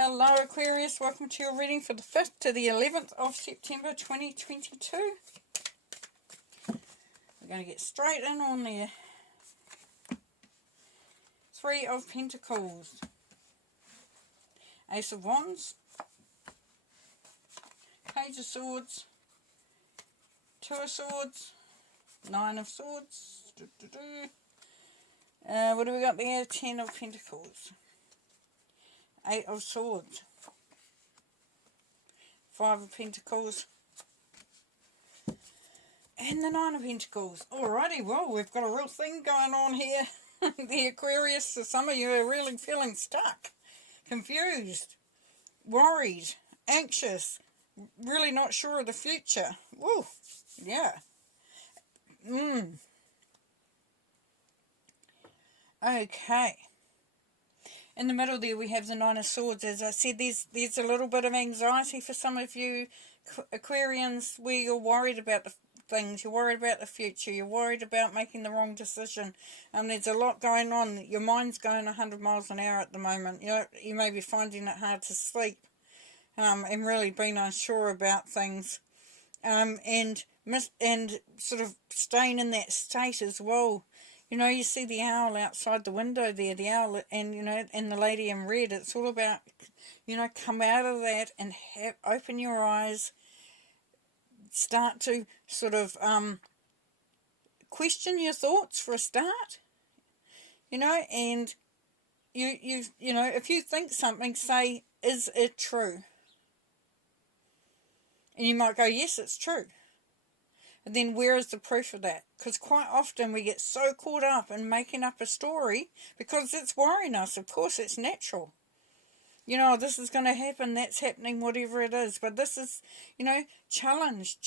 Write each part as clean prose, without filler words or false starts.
Hello Aquarius, welcome to your reading for the 5th to the 11th of September 2022. We're going to get straight in on there. Three of Pentacles, Ace of Wands, Page of Swords, Two of Swords, Nine of Swords. What do we got there? Ten of Pentacles, Eight of Swords, Five of Pentacles, and the Nine of Pentacles. Alrighty, well, we've got a real thing going on here. The Aquarius, so some of you are really feeling stuck, confused, worried, anxious, really not sure of the future. Woo, yeah. Okay. In the middle there we have the Nine of Swords. As I said, there's a little bit of anxiety for some of you Aquarians, where you're worried about the things, you're worried about the future, you're worried about making the wrong decision. There's a lot going on. Your mind's going 100 miles an hour at the moment. You may be finding it hard to sleep, and really being unsure about things, and sort of staying in that state as well. You see the owl outside the window there, the owl, and and the lady in red. It's all about, come out of that and open your eyes, start to sort of question your thoughts for a start, and if you think something, say, is it true? And you might go, yes, it's true. And then where is the proof of that? Because quite often we get so caught up in making up a story because it's worrying us. Of course, it's natural. This is going to happen, that's happening, whatever it is. But this is, challenge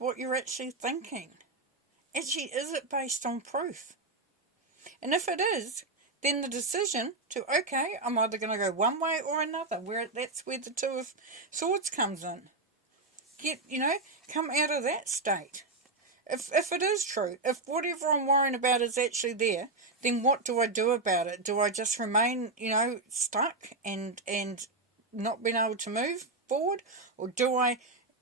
what you're actually thinking. Actually, is it based on proof? And if it is, then the decision to, okay, I'm either going to go one way or another. That's where the Two of Swords comes in. Come out of that state. If it is true, if whatever I'm worrying about is actually there, then what do I do about it? Do I just remain, stuck and not being able to move forward? Or do I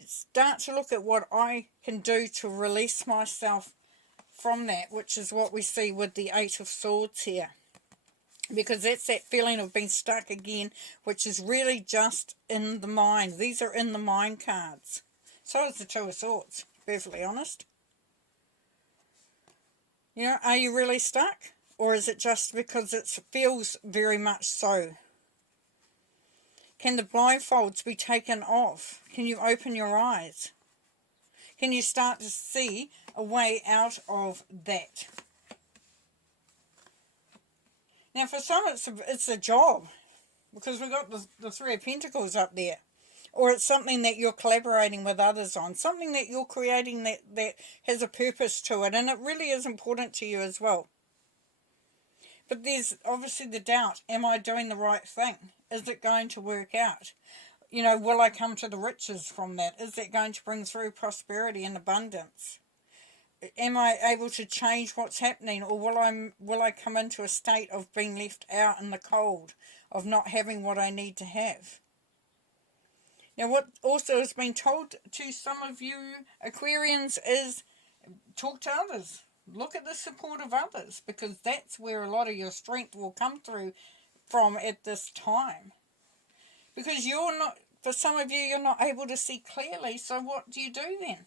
start to look at what I can do to release myself from that, which is what we see with the Eight of Swords here? Because that's that feeling of being stuck again, which is really just in the mind. These are in the mind cards. So is the Two of Swords, to be perfectly honest. Are you really stuck? Or is it just because it feels very much so? Can the blindfolds be taken off? Can you open your eyes? Can you start to see a way out of that? Now for some it's a job, because we've got the Three of Pentacles up there. Or it's something that you're collaborating with others on. Something that you're creating that has a purpose to it. And it really is important to you as well. But there's obviously the doubt. Am I doing the right thing? Is it going to work out? Will I come to the riches from that? Is it going to bring through prosperity and abundance? Am I able to change what's happening? Or will I come into a state of being left out in the cold? Of not having what I need to have? Now, what also has been told to some of you Aquarians is talk to others. Look at the support of others, because that's where a lot of your strength will come through from at this time. Because for some of you, you're not able to see clearly, so what do you do then?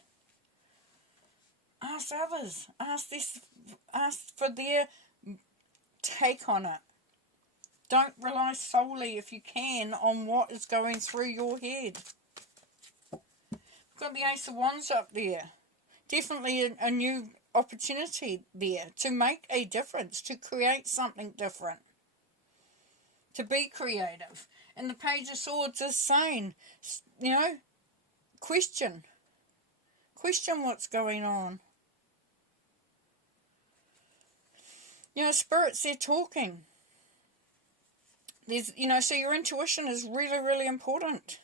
Ask others. Ask for their take on it. Don't rely solely, if you can, on what is going through your head. We've got the Ace of Wands up there. Definitely a new opportunity there to make a difference, to create something different, to be creative. And the Page of Swords is saying, question what's going on. Spirits, they're talking. So your intuition is really, really important.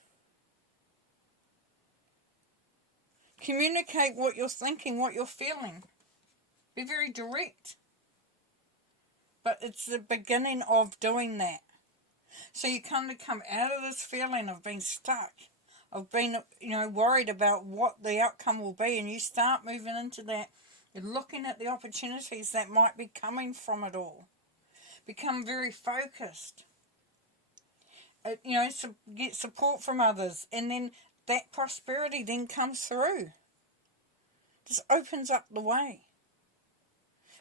Communicate what you're thinking, what you're feeling. Be very direct. But it's the beginning of doing that. So you come out of this feeling of being stuck, of being, worried about what the outcome will be, and you start moving into that. You're looking at the opportunities that might be coming from it all. Become very focused. Get support from others, and then that prosperity then comes through. Just opens up the way.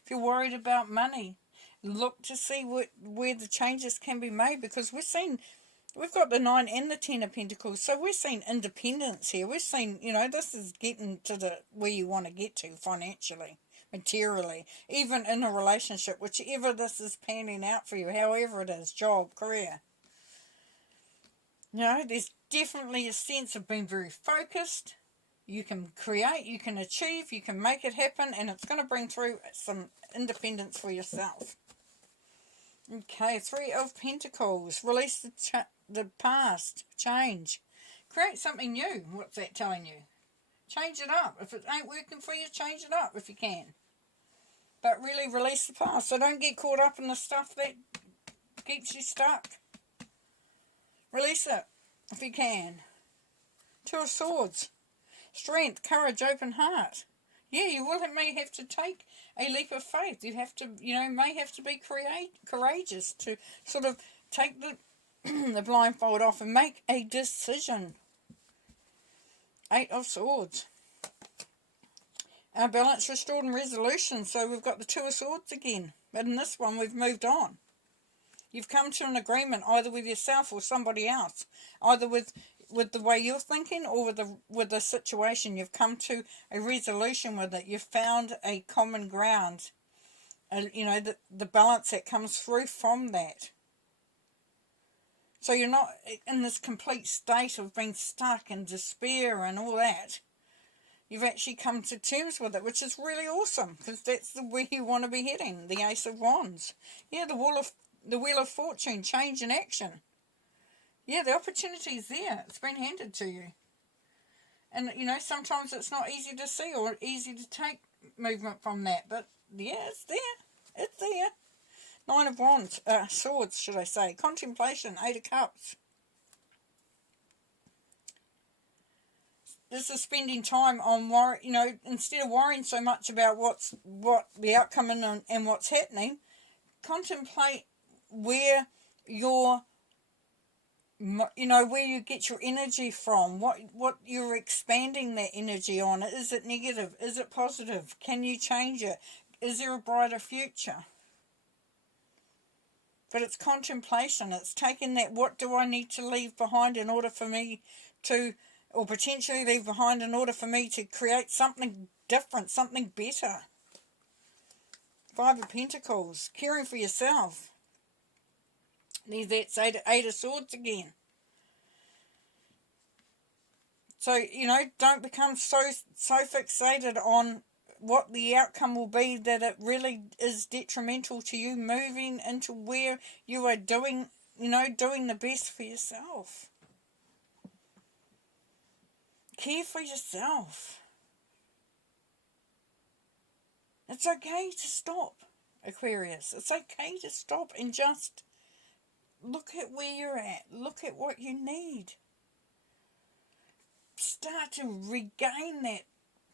If you're worried about money, look to see where the changes can be made, because we've got the 9 and the 10 of Pentacles, so we're seeing independence here. We're seeing, this is getting to where you want to get to financially, materially, even in a relationship, whichever this is panning out for you, however it is, job, career. There's definitely a sense of being very focused. You can create, you can achieve, you can make it happen, and it's going to bring through some independence for yourself. Okay, 3 of Pentacles. Release the past. Change. Create something new. What's that telling you? Change it up. If it ain't working for you, change it up if you can. But really release the past. So don't get caught up in the stuff that keeps you stuck. Release it if you can. 2 of Swords. Strength, courage, open heart. Yeah, you may have to take a leap of faith. You have to, may have to be courageous to sort of take the blindfold off and make a decision. 8 of Swords. Our balance restored and resolution. So we've got the 2 of Swords again. But in this one, we've moved on. You've come to an agreement either with yourself or somebody else. Either with the way you're thinking or with the situation. You've come to a resolution with it. You've found a common ground. The balance that comes through from that. So you're not in this complete state of being stuck in despair and all that. You've actually come to terms with it, which is really awesome, because that's the way you want to be heading. The Ace of Wands. Yeah, the Wheel of Fortune, change in action. Yeah, the opportunity is there. It's been handed to you. And, sometimes it's not easy to see or easy to take movement from that. But, yeah, it's there. It's there. 9 of Wands. Swords, should I say. Contemplation. 8 of Cups. This is spending time on, instead of worrying so much about what the outcome and what's happening, contemplate where you're where you get your energy from, what you're expanding that energy on. Is it negative? Is it positive? Can you change it? Is there a brighter future? But it's contemplation. It's taking that, what do I need to leave behind in order for me to, or potentially leave behind in order for me to create something different, something better. 5 of Pentacles, caring for yourself. That's 8 of Swords again. So, don't become so fixated on what the outcome will be that it really is detrimental to you moving into where you are doing the best for yourself. Care for yourself. It's okay to stop, Aquarius. It's okay to stop and just look at where you're at. Look at what you need. Start to regain that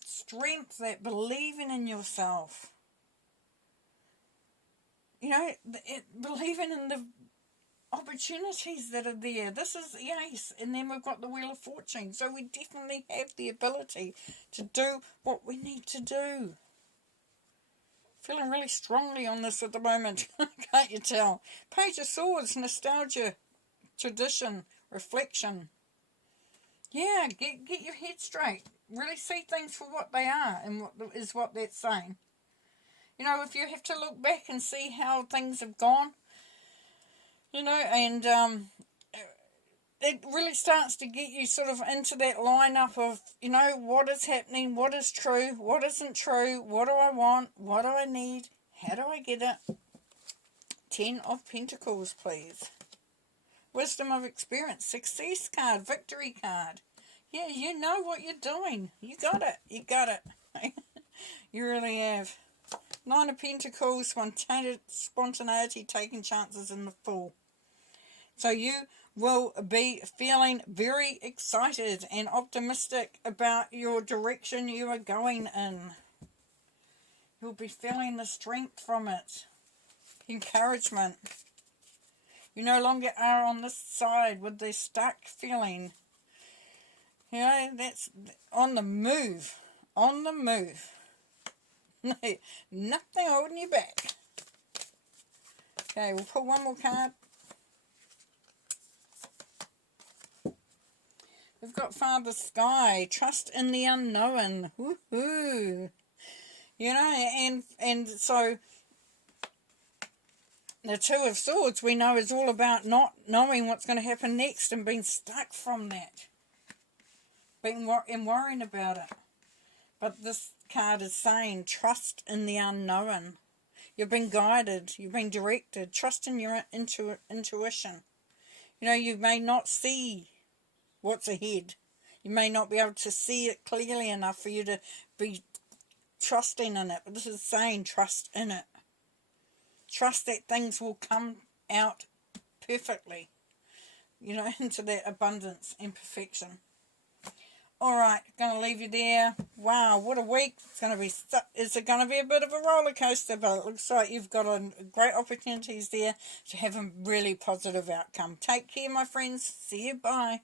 strength, that believing in yourself. Believing in the opportunities that are there. This is the Ace, and then we've got the Wheel of Fortune. So we definitely have the ability to do what we need to do. Feeling really strongly on this at the moment. Can't you tell? Page of Swords, nostalgia, tradition, reflection. Yeah, get your head straight. Really see things for what they are and what that's saying. If you have to look back and see how things have gone, and it really starts to get you sort of into that lineup of, what is happening, what is true, what isn't true, what do I want, what do I need, how do I get it? 10 of Pentacles, please. Wisdom of experience, success card, victory card. Yeah, you know what you're doing. You got it. You got it. You really have. 9 of Pentacles, spontaneity, taking chances in the Fool. So you will be feeling very excited and optimistic about your direction you are going in. You'll be feeling the strength from it. Encouragement. You no longer are on this side with this stuck feeling. You know, that's on the move. On the move. Nothing holding you back. Okay, we'll pull one more card. We've got Father Sky. Trust in the unknown. Woohoo! You know, and so the Two of Swords we know is all about not knowing what's going to happen next and being stuck from that. And worrying about it. But this card is saying trust in the unknown. You've been guided. You've been directed. Trust in your intuition. You know, you may not see what's ahead. You may not be able to see it clearly enough for you to be trusting in it. But this is saying trust in it. Trust that things will come out perfectly. You know, into that abundance and perfection. Alright, going to leave you there. Wow, what a week. It's going to be a bit of a roller coaster, but it looks like you've got great opportunities there to have a really positive outcome. Take care, my friends. See you. Bye.